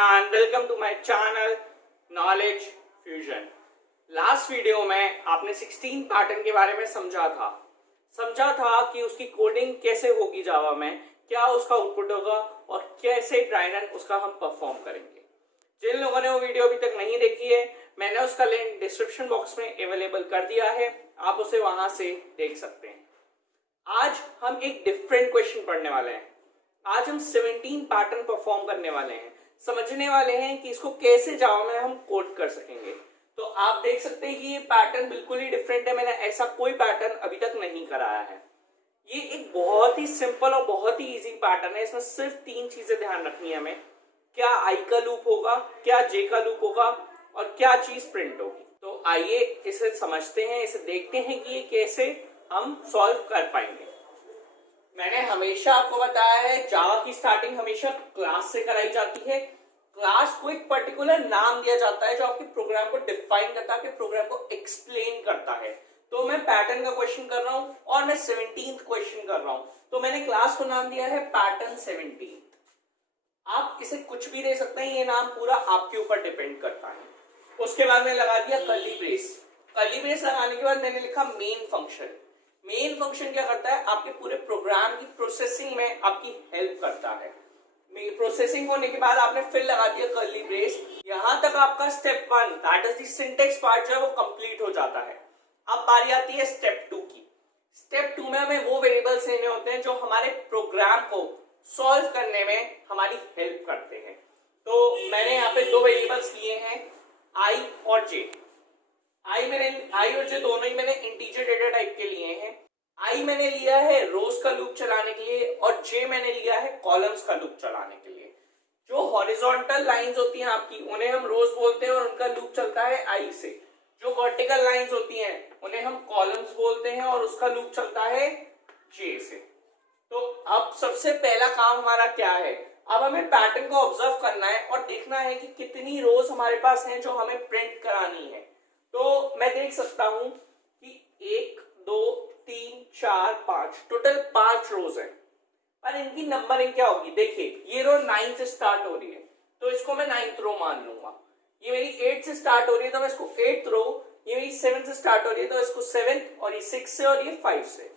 and welcome to my channel Knowledge Fusion। Last video में आपने 16 pattern के बारे में समझा था कि उसकी कोडिंग कैसे होगी जावा में, क्या उसका आउटपुट होगा और कैसे ड्राई रन उसका हम परफॉर्म करेंगे। जिन लोगों ने वो वीडियो अभी तक नहीं देखी है, मैंने उसका लिंक डिस्क्रिप्शन बॉक्स में अवेलेबल कर दिया है, आप उसे वहां से देख सकते हैं। आज हम एक डिफरेंट क्वेश्चन पढ़ने वाले हैं। आज हम 17 पैटर्न परफॉर्म करने वाले हैं, समझने वाले हैं कि इसको कैसे जावा में हम कोड कर सकेंगे। तो आप देख सकते हैं कि ये पैटर्न बिल्कुल ही डिफरेंट है, मैंने ऐसा कोई पैटर्न अभी तक नहीं कराया है। ये एक बहुत ही सिंपल और बहुत ही इजी पैटर्न है। इसमें सिर्फ 3 चीजें ध्यान रखनी है हमें, क्या आई का लूप होगा, क्या जे का लूप होगा और क्या चीज प्रिंट होगी। तो आइए इसे समझते हैं, इसे देखते हैं कि ये कैसे हम सॉल्व कर पाएंगे। मैंने हमेशा आपको बताया है जावा की स्टार्टिंग हमेशा क्लास से कराई जाती है। क्लास को एक पर्टिकुलर नाम दिया जाता है जो आपके प्रोग्राम को डिफाइन करता है, प्रोग्राम को एक्सप्लेन करता है। तो मैं पैटर्न का क्वेश्चन कर रहा हूं और मैं 17th क्वेश्चन कर रहा हूं, तो मैंने क्लास को नाम दिया है पैटर्न 17। आप इसे कुछ भी दे सकते हैं, ये नाम पूरा आपके ऊपर डिपेंड करता है। उसके बाद मैंने लगा दिया कर्ली ब्रेस। कर्ली ब्रेस लगाने के बाद मैंने लिखा मेन फंक्शन। मेन फंक्शन क्या करता है, आपके पूरे प्रोग्राम की प्रोसेसिंग में आपकी हेल्प करता है। प्रोसेसिंग होने के बाद आपने फिर लगा दिया कर्ली ब्रेस। यहां तक आपका step 1 that is the syntax part जो है वो कंप्लीट हो जाता है। अब बारी आती है स्टेप 2 की। स्टेप 2 में हमें वो वेरिएबल्स लेने होते हैं जो हमारे प्रोग्राम को सॉल्व करने में हमारी हेल्प करते हैं। तो मैंने यहाँ पे 2 वेरिएबल्स लिए हैं, आई और जे। आई और जे दोनों ही मैंने इंटीजर डेटा टाइप के लिए हैं। आई मैंने लिया है रोज का लूप चलाने के लिए और जे मैंने लिया है कॉलम्स का लूप चलाने के लिए। जो हॉरिजॉन्टल लाइंस होती हैं आपकी, उन्हें हम रोज बोलते हैं और उनका लूप चलता है आई से। जो वर्टिकल लाइंस होती हैं उन्हें हम कॉलम्स बोलते हैं और उसका लूप चलता है जे से। तो अब सबसे पहला काम हमारा क्या है, अब हमें पैटर्न को ऑब्जर्व करना है और देखना है कि कितनी रोज हमारे पास हैं जो हमें प्रिंट करानी है। तो मैं देख सकता हूं कि 1 2 3 4 5 टोटल 5 रोज है, पर इनकी नंबरिंग क्या होगी। देखिए ये रो 9 से स्टार्ट हो रही है तो इसको मैं 9th रो मान लूंगा। ये मेरी 8 से स्टार्ट हो रही है तो मैं इसको 8th रो, ये मेरी 7 से स्टार्ट हो रही है तो इसको 7 और ये 6 से और ये 5 से।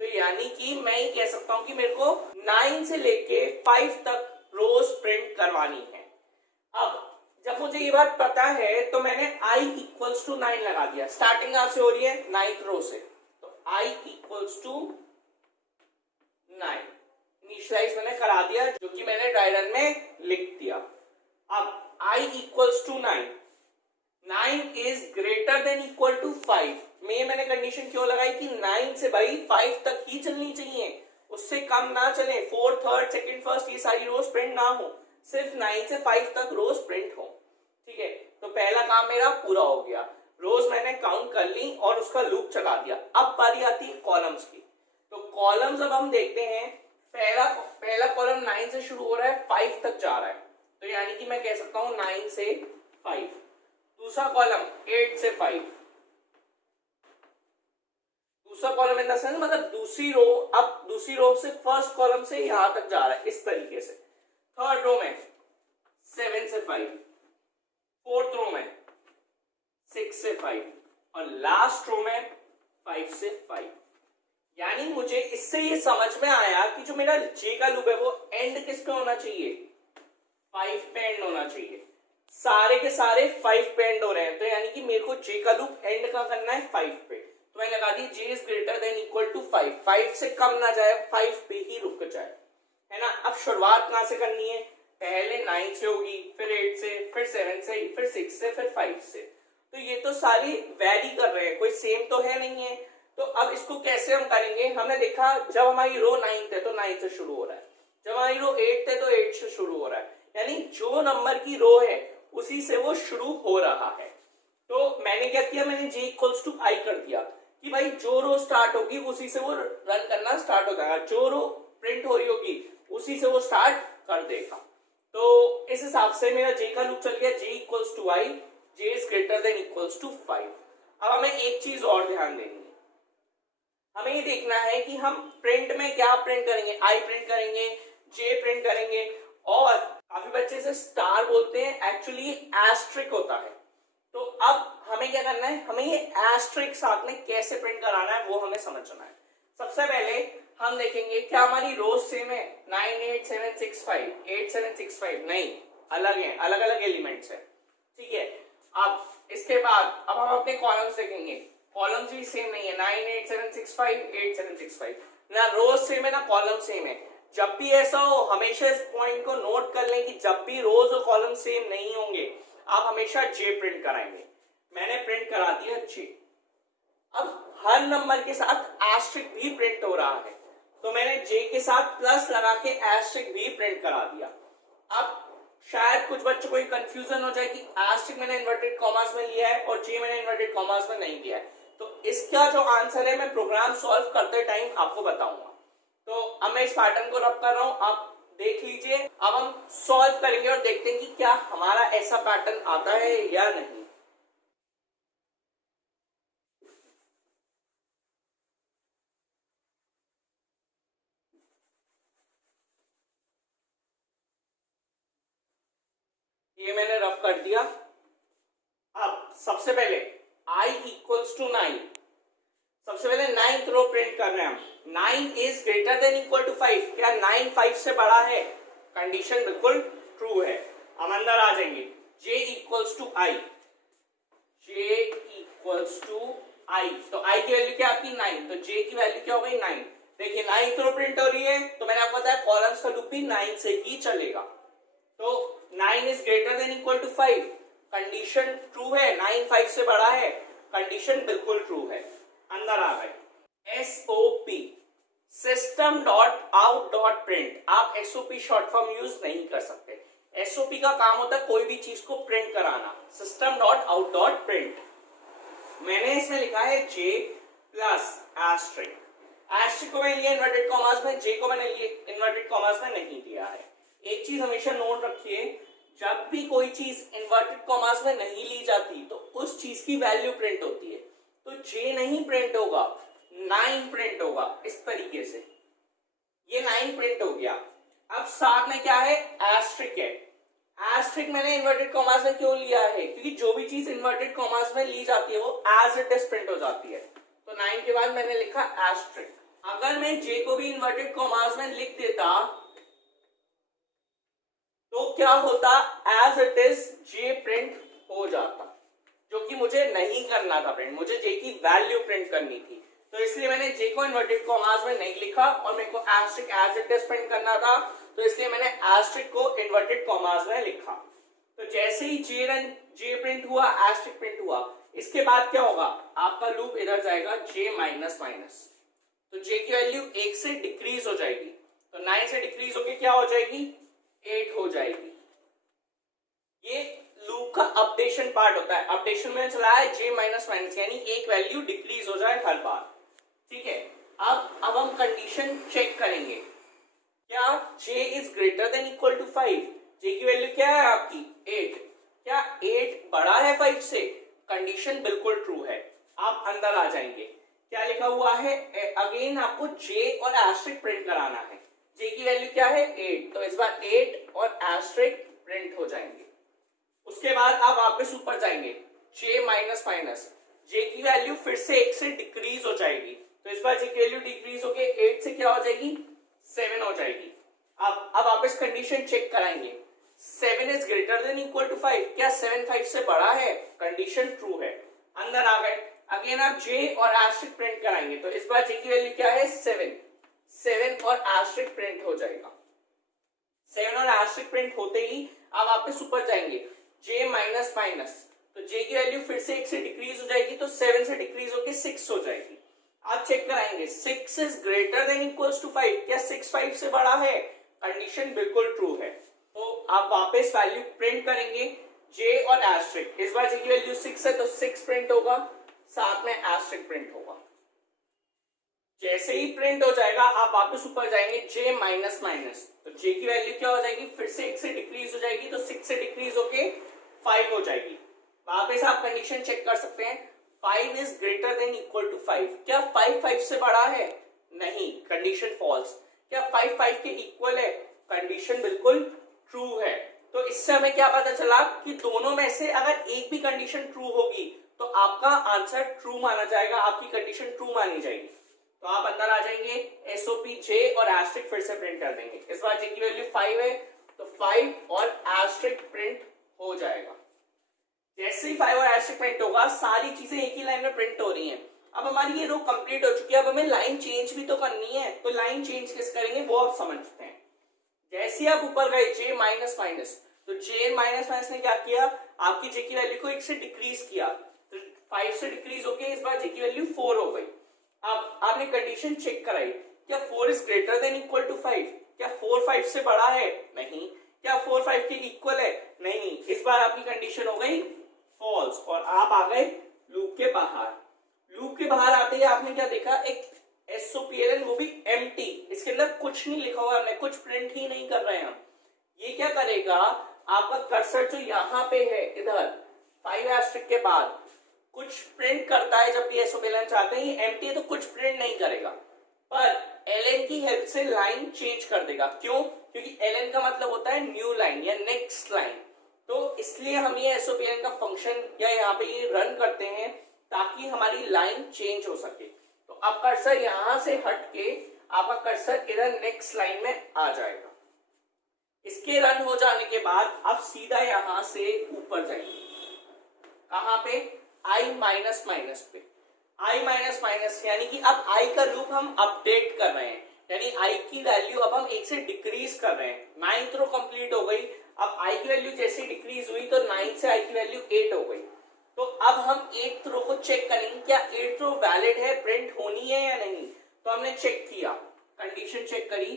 तो यानी कि मैं ये कह सकता हूं कि मेरे को 9 से लेके 5 तक रोज प्रिंट करवानी है। अब जब मुझे ये बात पता है तो मैंने i इक्वल्स टू 9 लगा दिया। स्टार्टिंग कहां से हो रही है, 9th रो से, तो i इक्वल्स टू 9 इनिशियलाइज मैंने करा दिया, जो कि मैंने ड्राई रन में लिख दिया। अब i equals to 9 is greater than equal to 5 में मैंने कंडीशन क्यों लगाई कि 9 से भाई 5 तक ही चलनी चाहिए, उससे कम ना चले। 4th 3rd 2nd 1st ये सारी रोज प्रिंट ना हो, सिर्फ 9 से 5 तक रोज प्रिंट हो। ठीक है, तो पहला काम मेरा पूरा हो गया। रोज मैंने काउंट कर ली और उसका लूप चला दिया। अब बारी आती है कॉलम्स की। तो कॉलम्स अब हम देखते हैं, पहला कॉलम 9 से शुरू हो रहा है, 5 तक जा रहा है, तो यानी कि मैं कह सकता हूं 9 से 5। दूसरा कॉलम 8 से 5। दूसरा कॉलम इन द सेंस मतलब दूसरी रो, अब दूसरी रो से फर्स्ट कॉलम से यहां तक जा रहा है इस तरीके से। थर्ड रो में 7 से 5, फोर्थ रो में 6 से 5 और लास्ट रो में 5 से 5। यानी मुझे इससे ये समझ में आया कि जो मेरा जे का लूप है वो एंड किस पे होना चाहिए, 5 पे एंड होना चाहिए। सारे के सारे 5 पे एंड हो रहे हैं, तो यानी कि मेरे को जे का लूप एंड का करना है 5 पे। तो मैं लगा दी J is greater than equal to 5, 5 से कम ना जाए, 5 पे ही रुक जाए, है ना। अब शुरुआत कहां से करनी है, पहले 9 से होगी, फिर 8 से, फिर 7 से, फिर 6 से, फिर 5 से। तो ये तो सारी वैरी कर रहे हैं, कोई सेम तो है नहीं है। तो अब इसको कैसे हम करेंगे, हमने देखा जब हमारी रो 9 है तो 9 से शुरू हो रहा है, जब हमारी रो 8 है तो 8 से शुरू हो रहा है, यानी जो नंबर की रो है उसी से वो शुरू हो रहा है। तो मैंने क्या किया, मैंने जे इक्वल्स टू आई कर दिया कि भाई जो रो स्टार्ट होगी उसी से वो रन करना स्टार्ट हो जाएगा, जो रो प्रिंट हो रही होगी उसी से वो स्टार्ट कर देगा। तो इस हिसाब से मेरा जे का लूप चल गया, J equals to I, J is greater than equals to 5। अब हमें एक चीज और ध्यान देनी है, हमें ये देखना है कि हम प्रिंट में क्या प्रिंट करेंगे, आई प्रिंट करेंगे, जे प्रिंट करेंगे और काफी बच्चे इसे स्टार बोलते हैं, एक्चुअली एस्ट्रिक होता है। तो अब हमें क्या करना है, हमें ये एस्ट्रिक साथ में कैसे प्रिंट कराना है वो हमें समझना है। सबसे पहले हम देखेंगे क्या हमारी रोज सेम है, 98765 8765 नहीं, अलग है, अलग अलग एलिमेंट्स है, ठीक है। अब इसके बाद अब हम अपने कॉलम्स देखेंगे, कॉलम्स भी सेम नहीं है, 98765 8765, ना रोज सेम है ना कॉलम सेम है। जब भी ऐसा हो हमेशा इस पॉइंट को नोट कर लें कि जब भी रोज और कॉलम सेम नहीं होंगे आप हमेशा जे प्रिंट कराएंगे। मैंने प्रिंट करा दिया जे। अब हर नंबर के साथ एस्ट्रिक भी प्रिंट हो रहा है, तो मैंने जे के साथ प्लस लगा के एस्ट्रिक भी प्रिंट करा दिया। अब शायद कुछ बच्चों को कंफ्यूजन हो जाए कि एस्ट्रिक मैंने इन्वर्टेड कॉमास में लिया है और जे मैंने इन्वर्टेड कॉमास में नहीं लिया है। तो इसका जो आंसर है मैं प्रोग्राम सॉल्व करते टाइम आपको बताऊंगा। तो अब मैं इस पैटर्न को रब कर रहा हूं, आप देख लीजिए। अब हम सॉल्व करेंगे और देखते हैं कि क्या हमारा ऐसा पैटर्न आता है या नहीं। ये मैंने रब कर दिया। अब सबसे पहले i इक्वल्स टू 9, सबसे पहले 9th रो प्रिंट कर रहे हैं हम। 9 is greater than equal to 5, क्या 9 5 से बड़ा है? कंडीशन बिल्कुल ट्रू है। हम अंदर आ जाएंगे, j equals to i, j equals to i, तो i की वैल्यू क्या आपकी 9, तो j की वैल्यू क्या हो गई 9। देखिए 9th रो प्रिंट हो रही है, तो मैंने आपको बताया कॉलम्स का लूप भी 9 से ही चलेगा। तो 9 is greater than equal to 5, condition true है, 9 5 से बड़ा है, कंडीशन बिल्कुल ट्रू है। अंदर आ गए, SOP system dot out dot print. आप SOP शॉर्ट फॉर्म यूज नहीं कर सकते। SOP का काम होता है कोई भी चीज को प्रिंट कराना, system dot out dot print. मैंने इसमें लिखा है J प्लस एस्ट्रिक, एस्ट्रिक को मैंने लिया इन्वर्टेड कॉमास में, J को मैंने लिया इन्वर्टेड कॉमास में नहीं दिया है। एक चीज हमेशा नोट रखिए, जब भी कोई चीज इन्वर्टेड कॉमास में नहीं ली जाती तो उस चीज की वैल्यू प्रिंट होती है। तो J नहीं प्रिंट होगा, 9 प्रिंट होगा। इस तरीके से ये 9 प्रिंट हो गया। अब साथ में क्या है, एस्ट्रिक है। एस्ट्रिक मैंने इन्वर्टेड कॉमास में क्यों लिया है, क्योंकि जो भी चीज इन्वर्टेड कॉमास में ली जाती है वो एज इट इज प्रिंट हो जाती है। तो 9 के बाद मैंने लिखा एस्ट्रिक। अगर मैं J को भी इन्वर्टेड कॉमास में लिख देता तो क्या होता, as it is J print हो जाता, जो कि मुझे नहीं करना था प्रिंट, मुझे J की वैल्यू प्रिंट करनी थी। तो इसलिए मैंने J को इन्वर्टेड कॉमास में नहीं लिखा और मेरे को asterisk as it is print करना था, तो इसलिए मैंने एस्ट्रिक को इन्वर्टेड कॉमास में लिखा। तो जैसे ही J प्रिंट हुआ, एस्ट्रिक प्रिंट हुआ, इसके बाद क्या होगा, आपका लूप इधर जाएगा J माइनस माइनस, तो J की वैल्यू 1 से डिक्रीज हो जाएगी। तो 9 से डिक्रीज होके क्या हो जाएगी, 8 हो जाएगी। ये लूप का अपडेशन पार्ट होता है। अपडेशन में चला है J माइनस माइनस, यानी एक वैल्यू डिक्रीज हो जाए हर बार, ठीक है। अब हम कंडीशन चेक करेंगे, क्या J is greater than equal to 5, J की वैल्यू क्या है आपकी 8, क्या 8 बड़ा है 5 से? कंडीशन बिल्कुल ट्रू है। आप अंदर आ जाएंगे, क्या लिखा हुआ है, अगेन आपको J और एस्ट्रिक प्रिंट कराना है। J की वैल्यू क्या है 8, तो इस बार 8 और एस्ट्रिक प्रिंट हो जाएंगे। उसके बाद आप वापस ऊपर जाएंगे, J माइनस माइनस, J की वैल्यू फिर से 1 से डिक्रीज हो जाएगी, तो इस बार J की वैल्यू डिक्रीज होके 8 से क्या हो जाएगी 7 हो जाएगी। अब वापस कंडीशन चेक कराएंगे, 7 is greater than equal to 5, क्या 7 5 से बड़ा है? कंडीशन ट्रू है। अंदर आ गए, अगेन आप J और एस्ट्रिक प्रिंट कराएंगे, तो इस बार J की वैल्यू क्या है 7 और एस्ट्रिक प्रिंट हो जाएगा। 7 और एस्ट्रिक प्रिंट होते ही आप वापस ऊपर जाएंगे, J माइनस माइनस, तो J की वैल्यू फिर से 1 से डिक्रीज हो जाएगी, तो 7 से डिक्रीज होकर 6 हो जाएगी। आप चेक कराएंगे, 6 is greater than equals to 5, क्या 6 5 से बड़ा है? कंडीशन बिल्कुल ट्रू है। तो आप वापस वैल्यू प्रिंट करेंगे J और एस्ट्रिक, इस बार J की वैल्यू 6 है तो 6 प्रिंट होगा, साथ में एस्ट्रिक प्रिंट होगा। जैसे ही प्रिंट हो जाएगा आप वापस ऊपर जाएंगे, J माइनस माइनस, तो J की वैल्यू क्या हो जाएगी, फिर से 1 से डिक्रीज हो जाएगी, तो 6 से डिक्रीज होके 5 हो जाएगी। वापस आप कंडीशन चेक कर सकते हैं, 5 is greater than equal to 5, क्या 5 5 से बड़ा है? नहीं, कंडीशन फॉल्स। क्या 5 5 के इक्वल है? कंडीशन बिल्कुल ट्रू है। तो इससे हमें क्या पता चला कि दोनों में से अगर एक भी कंडीशन ट्रू होगी तो आपका आंसर ट्रू माना जाएगा, आपकी कंडीशन ट्रू मानी जाएगी। तो आप अंदर आ जाएंगे, एसओपी जे और एस्ट्रिक फिर से प्रिंट कर देंगे। इस बार जे की वैल्यू 5 है तो 5 और एस्ट्रिक प्रिंट हो जाएगा। जैसे ही 5 और एस्ट्रिक प्रिंट होगा सारी चीजें एक ही लाइन में प्रिंट हो रही हैं। अब हमारी ये रो कंप्लीट हो चुकी है, अब हमें लाइन चेंज भी तो करनी है। तो लाइन चेंज किस करेंगे वो आप समझते हैं। जैसे आप ऊपर गए जे माइनस माइनस, तो जे माइनस माइनस ने क्या किया, आपकी जे की वैल्यू को 1 से डिक्रीज किया, तो 5 से डिक्रीज होके इस बार जे की वैल्यू 4 हो गई। अब आपने कंडीशन चेक कराई, क्या 4 is greater than equal to 5, क्या 4 5 से बड़ा है, नहीं। क्या 4 5 के इक्वल है, नहीं। इस बार आपकी कंडीशन हो गई फॉल्स और आप आ गए लूप के बाहर। लूप के बाहर आते ही आपने क्या देखा, एक एसओपीएलएन, वो भी एम्प्टी, इसके अंदर कुछ नहीं लिखा हुआ, हमने कुछ प्रिंट ही नहीं कर रहे हैं हम। ये क्या करेगा, आपका कर्सर जो यहाँ पे है इधर 5 एस्ट्रिक के बाद कुछ प्रिंट करता है। जब भी एसओपीएलएन चाहते हैं, ये एम्प्टी है तो कुछ प्रिंट नहीं करेगा, पर एलएन की हेल्प से लाइन चेंज कर देगा। क्यों, क्योंकि एलएन का मतलब होता है न्यू लाइन या नेक्स्ट लाइन। तो इसलिए हम ये एसओपीएलएन का फंक्शन या यहाँ पे ये रन करते हैं ताकि हमारी लाइन चेंज हो सके। तो अब कर्सर यहां से हट के आपका कर्सर इधर नेक्स्ट लाइन में आ जाएगा। इसके रन हो जाने के बाद आप सीधा यहां से ऊपर जाएंगे, कहां पे, आई माइनस माइनस पे। आई माइनस माइनस यानी कि अब आई का लूप हम अपडेट कर रहे हैं, यानी आई की वैल्यू अब हम 1 से डिक्रीज कर रहे हैं। 9th रो कंप्लीट हो गई। अब आई की वैल्यू जैसे डिक्रीज हुई तो 9 से आई की वैल्यू 8 हो गई। तो अब हम 8th रो को चेक करेंगे, क्या 8th रो वैलिड है, प्रिंट होनी है या नहीं। तो हमने चेक किया, कंडीशन चेक करी,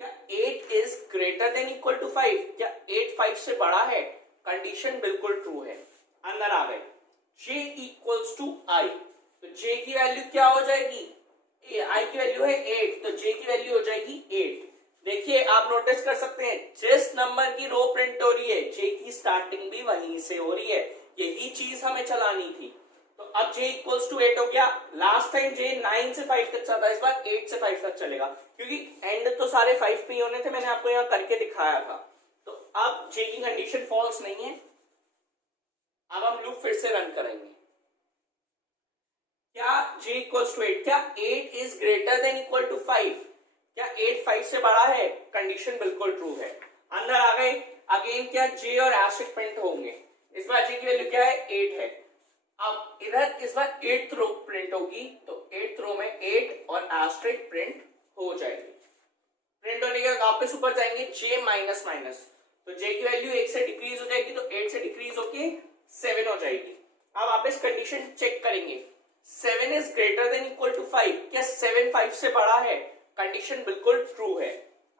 क्या 8 is greater than equal to 5, क्या 8 5 से बड़ा है, कंडीशन बिल्कुल ट्रू है। अंदर आ गए, j इक्वल्स टू आई, तो j की वैल्यू क्या हो जाएगी, आई की वैल्यू है 8, तो j की वैल्यू हो जाएगी 8। देखिए आप नोटिस कर सकते हैं, जिस नंबर की रो प्रिंट हो रही है j की स्टार्टिंग भी वहीं से हो रही है। यही चीज हमें चलानी थी। तो अब j इक्वल्स टू 8 हो गया। लास्ट टाइम j 9 से 5 तक चलता है, इस बार 8 से 5 तक चलेगा, क्योंकि एंड तो सारे 5 पे होने थे, मैंने आपको यहाँ करके दिखाया था। तो अब j की कंडीशन फॉल्स नहीं है। अब हम लूप फिर से रन करेंगे, क्या j इक्वल्स टू 8, क्या 8 is greater than equal to 5, क्या 8 5 से बड़ा है, कंडीशन बिल्कुल ट्रू है। अंदर आ गए, अगेन क्या j और एस्ट्रिक प्रिंट होंगे। इस बार j की वैल्यू क्या है, 8 है। अब इधर इस बार 8th रो प्रिंट होगी, तो 8th रो में 8 और एस्ट्रिक प्रिंट हो जाएगी। प्रिंट होने के बाद वापस ऊपर जाएंगे, j माइनस माइनस, तो j की वैल्यू 1 से डिक्रीज हो जाएगी, तो 8 से डिक्रीज होके 7 हो जाएगी। अब वापस कंडीशन चेक करेंगे, 7 is greater than equal to 5, क्या 7 5 से बड़ा है, कंडीशन बिल्कुल ट्रू है।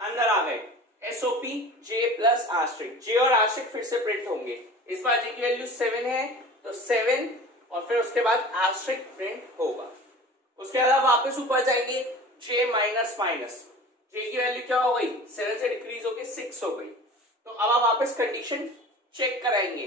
अंदर आ गए, SOP j plus asterisk, j और एस्ट्रिक फिर से प्रिंट होंगे। इस बार j की वैल्यू 7 है, तो 7 और फिर उसके बाद एस्ट्रिक प्रिंट होगा। उसके बाद वापस ऊपर जाएंगे, j माइनस माइनस, j की वैल्यू क्या हो गई, 7 से डिक्रीज होके 6 हो गई। तो अब आप वापस कंडीशन चेक कराएंगे,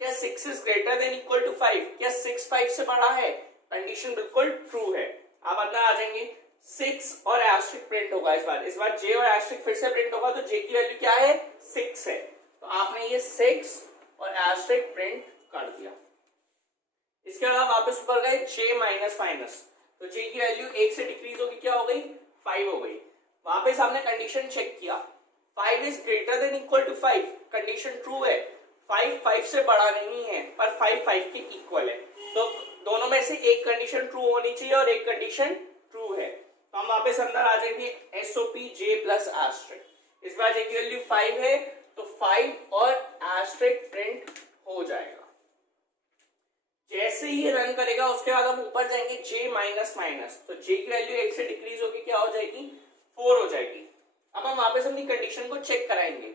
क्या 6 is greater than equal to 5, क्या 6 5 से बड़ा है, कंडीशन बिल्कुल ट्रू है। आप अंदर आ जाएंगे, 6 और एस्ट्रिक प्रिंट होगा। इस बार j और एस्ट्रिक फिर से प्रिंट होगा, तो j की वैल्यू क्या है, 6 है। तो आपने ये 6 और एस्ट्रिक प्रिंट कर दिया। इसके अलावा वापस ऊपर गए, j माइनस माइनस, तो j की वैल्यू 1 से डिक्रीज होगी, क्या हो गई, 5 हो गई। वापस हमने कंडीशन चेक किया, 5 is greater than equal to 5, condition true है। 5 5 से बड़ा नहीं है, पर 5 5 के इक्वल है। तो दोनों में से एक कंडीशन ट्रू होनी चाहिए और एक कंडीशन ट्रू है। तो हम वापस अंदर आ जाएंगे, एसओपी j प्लस एस्ट्रिक, इस बार j की वैल्यू 5 है, तो 5 और एस्ट्रिक प्रिंट हो जाएगा। जैसे ही रन करेगा उसके बाद हम ऊपर जाएंगे, j माइनस माइनस, तो j की वैल्यू 1 से डिक्रीज होगी, क्या हो जाएगी, 4 हो जाएगी। अब हम वापस अपनी कंडीशन को चेक कराएंगे,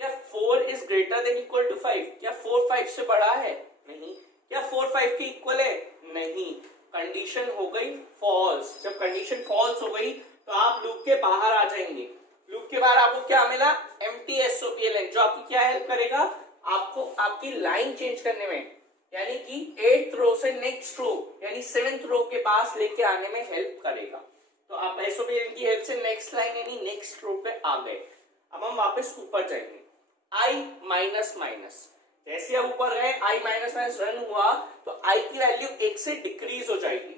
क्या 4 is greater than equal to 5, क्या 4 5 से बड़ा है, नहीं। क्या 4 5 के इक्वल है, नहीं। कंडीशन हो गई फॉल्स। जब कंडीशन फॉल्स हो गई तो आप लूप के बाहर आ जाएंगे। लूप के बाहर आपको क्या मिला, एम्प्टी एसओपीएलएन, जो आपकी क्या हेल्प करेगा, आपको आपकी लाइन चेंज करने में, यानी कि 8th रो से नेक्स्ट रो यानी 7th रो के पास लेके आने में हेल्प करेगा। तो आप एसओपीएलएन की हेल्प से नेक्स्ट लाइन यानी नेक्स्ट रो पे आ गए। अब हम वापस ऊपर जाएंगे, i माइनस माइनस, जैसे अब ऊपर गए i माइनस माइनस रन हुआ तो i की वैल्यू 1 से डिक्रीज हो जाएगी,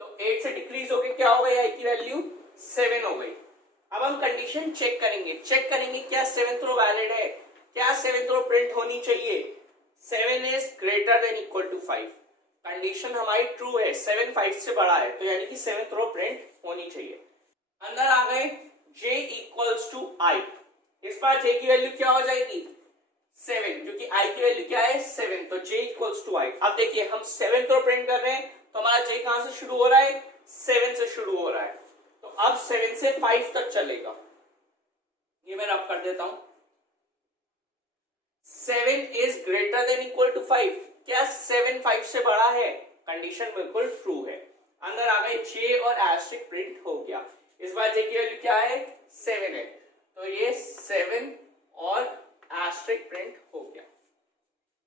तो 8 से डिक्रीज हो गई, क्या हो गई i की वैल्यू 7 हो गई। अब हम कंडीशन चेक करेंगे क्या 7th रो वैलिड है, क्या 7th रो प्रिंट होनी चाहिए, 7 is greater than equal to 5, condition हमारी ट्रू है, 7 5 से बड़ा है, तो यानी कि 7th रो प्रिंट होनी चाहिए। अंदर आ गए j इक्वल्स टू i, इस बार j की वैल्यू क्या हो जाएगी 7, क्योंकि i की वैल्यू क्या है 7, तो j इक्वल्स टू i। अब देखिए हम 7th रो प्रिंट कर रहे हैं तो हमारा j कहां से शुरू हो रहा है 7 से शुरू हो रहा है, तो अब 7 से 5 तक चलेगा, ये मैं रब कर देता हूं। 7 is greater than equal to 5, क्या 7 5 से बड़ा है, कंडीशन बिल्कुल ट्रू है। अंदर आ गए j और एस्टेरिस्क प्रिंट हो गया, इस बार j की वैल्यू क्या है 7 है, तो ये 7 और एस्टेरिस्क प्रिंट हो गया।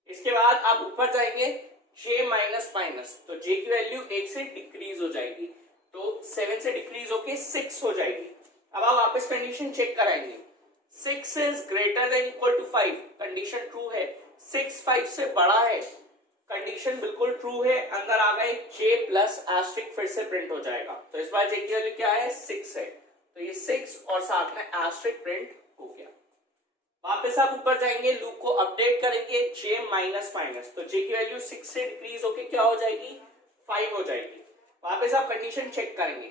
इसके बाद आप ऊपर जाएंगे j माइनस माइनस, तो j की वैल्यू 1 से डिक्रीज हो जाएगी, तो 7 से डिक्रीज होके 6 हो जाएगी। अब आप वापस कंडीशन चेक कराएंगे, 6 is greater than equal to 5, condition true है, 6 5 से बड़ा है, कंडीशन बिल्कुल ट्रू है। अंदर आ गए j प्लस एस्टेरिस्क फिर से प्रिंट हो जाएगा, तो इस बार j की वैल्यू क्या है 6 है, तो ये 6 और साथ में एस्टेरिस्क प्रिंट हो गया। वापस आप ऊपर जाएंगे, लूप को अपडेट करेंगे j माइनस माइनस, तो j की वैल्यू 6 से डिक्रीज होके क्या हो जाएगी 5 हो जाएगी। वापस आप कंडीशन चेक करेंगे,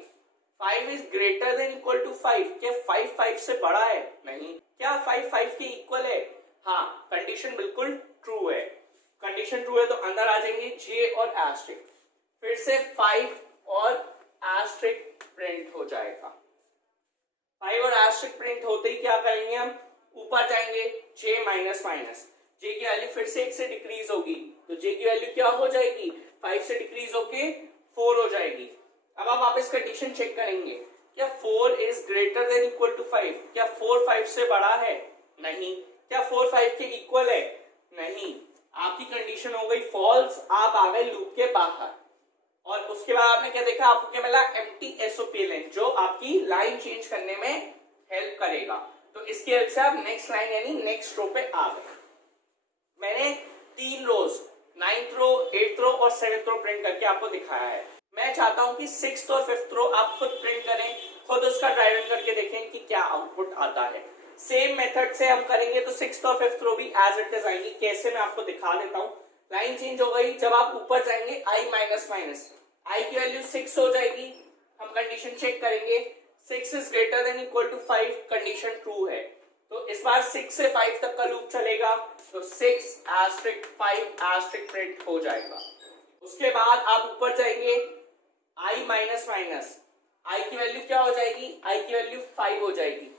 5 is greater than equal to 5, क्या 5 5 से बड़ा है, नहीं, क्या 5 5 के इक्वल है, हाँ, कंडीशन बिल्कुल ट्रू है, कंडीशन ट्रू है, तो अंदर आ जाएंगे j और एस्टेरिस्क, फिर से 5 और एस्टेरिस्क प्रिंट हो जाएगा। 5 और एस्टेरिस्क प्रिंट होते ही क्या करेंगे हम, ऊपर जाएंगे j माइनस माइनस, j की वैल्यू फिर से 1 से डिक्रीज होगी, तो j की वैल्यू क्या हो जाएगी 5 से डिक्रीज होके 4 हो जाएगी। अब आप वापस कंडीशन चेक करेंगे, क्या 4 is greater than equal to 5, क्या 4 5 से बड़ा है, नहीं, क्या 4 5 के इक्वल है, नहीं, आपकी कंडीशन हो गई फॉल्स, आप आ गए लूप के बाहर। और उसके बाद आपने क्या देखा, आपको क्या मिला एम्प्टी SOP जो आपकी लाइन चेंज करने में हेल्प करेगा, तो इसकी हेल्प से आप नेक्स्ट लाइन यानी नेक्स्ट रो पे आ गए। मैंने 3 रोज 9th रो 8th रो और 7th रो प्रिंट करके आपको दिखाया है। मैं चाहता हूं कि 6th और 5th रो आप खुद प्रिंट करें, खुद उसका ड्राइव इन करके देखें कि क्या आउटपुट आता है। सेम मेथड से हम करेंगे तो 6th और 5th रो भी एज इट इज आएंगी, कैसे मैं आपको दिखा देता हूं। लाइन चेंज हो गई, जब आप ऊपर जाएंगे i माइनस माइनस, i की वैल्यू 6 हो जाएगी, हम कंडीशन चेक करेंगे 6 is greater than equal to 5, condition true है, तो इस बार 6 से 5 तक का लूप चलेगा, तो 6 एस्टेरिस्क 5 एस्टेरिस्क प्रिंट हो जाएगा। उसके बाद आप ऊपर जाएंगे i माइनस माइनस, i की वैल्यू क्या हो जाएगी, i की वैल्यू 5 हो जाएगी।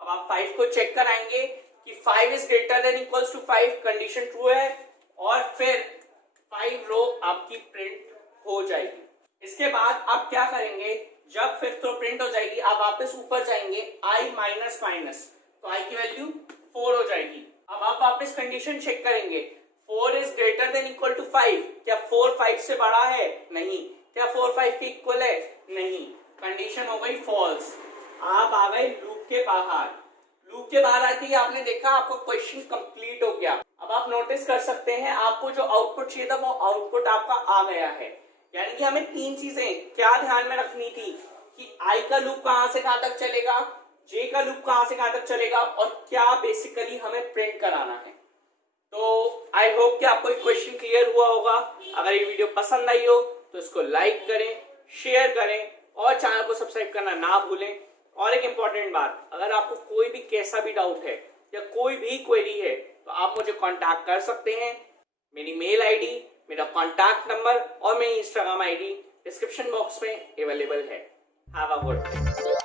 अब आप 5 को चेक कराएंगे कि 5 is greater than equals to 5, condition true है, और फिर 5 रो आपकी प्रिंट हो जाएगी। इसके बाद आप क्या करेंगे, जब 5th रो प्रिंट हो जाएगी आप वापस ऊपर जाएंगे i माइनस माइनस, तो i की वैल्यू 4 हो जाएगी। अब आप वापस कंडीशन चेक करेंगे, 4 is greater than equal to 5, क्या 4 5 से बड़ा है, नहीं, क्या 4 5 के इक्वल है, नहीं, कंडीशन हो गई फॉल्स, आप आ गए लूप के बाहर। लूप के बाहर आते ही आपने देखा आपको क्वेश्चन कंप्लीट हो गया। अब आप नोटिस कर सकते हैं आपको जो आउटपुट चाहिए था वो आउटपुट आपका आ गया है, यानी कि हमें 3 चीजें क्या ध्यान में रखनी थी कि i का लूप कहां से कहां तक चलेगा, j का लूप कहां से कहां तक चलेगा, और क्या बेसिकली हमें प्रिंट कराना है। तो आई होप कि आपको एक क्वेश्चन क्लियर हुआ होगा। अगर ये वीडियो पसंद आई हो तो इसको लाइक करें, शेयर करें और चैनल को सब्सक्राइब करना ना भूलें। और एक इंपॉर्टेंट बात, अगर आपको कोई भी कैसा भी डाउट है या कोई भी क्वेरी है तो आप मुझे कांटेक्ट कर सकते हैं। मेरी मेल आईडी, मेरा कांटेक्ट नंबर और मेरी इंस्टाग्राम आईडी डिस्क्रिप्शन बॉक्स में अवेलेबल है। Have a good day.